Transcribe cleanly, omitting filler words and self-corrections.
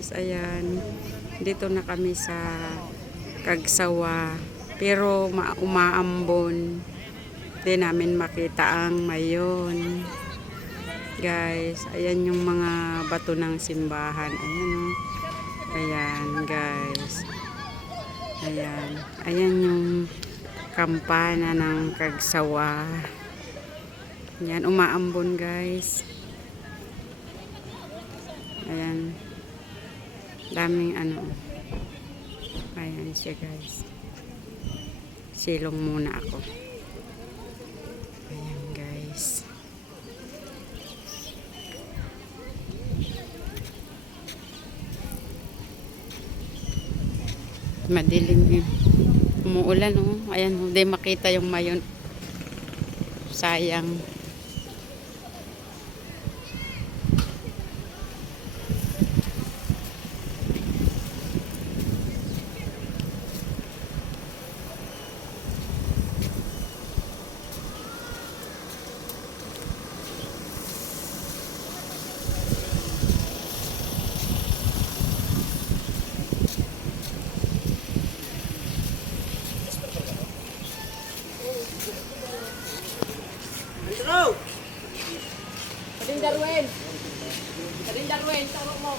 guys, ayan. Dito na kami sa Kagsawa. Pero umaambon. Hindi namin makita ang mayon. Guys, ayan yung mga bato ng simbahan. Ayan o. Ayan guys. Ayan. Ayan yung kampana ng Kagsawa. Ayan, umaambon guys. Ayan. Daming ano. Ayan siya guys. Silong muna ako. Ayan guys. Madilim yun. Umuulan oh. Ayan, hindi makita yung mayon. Sayang. Hello! Kading Darwin! Kading Darwin, tawag mo!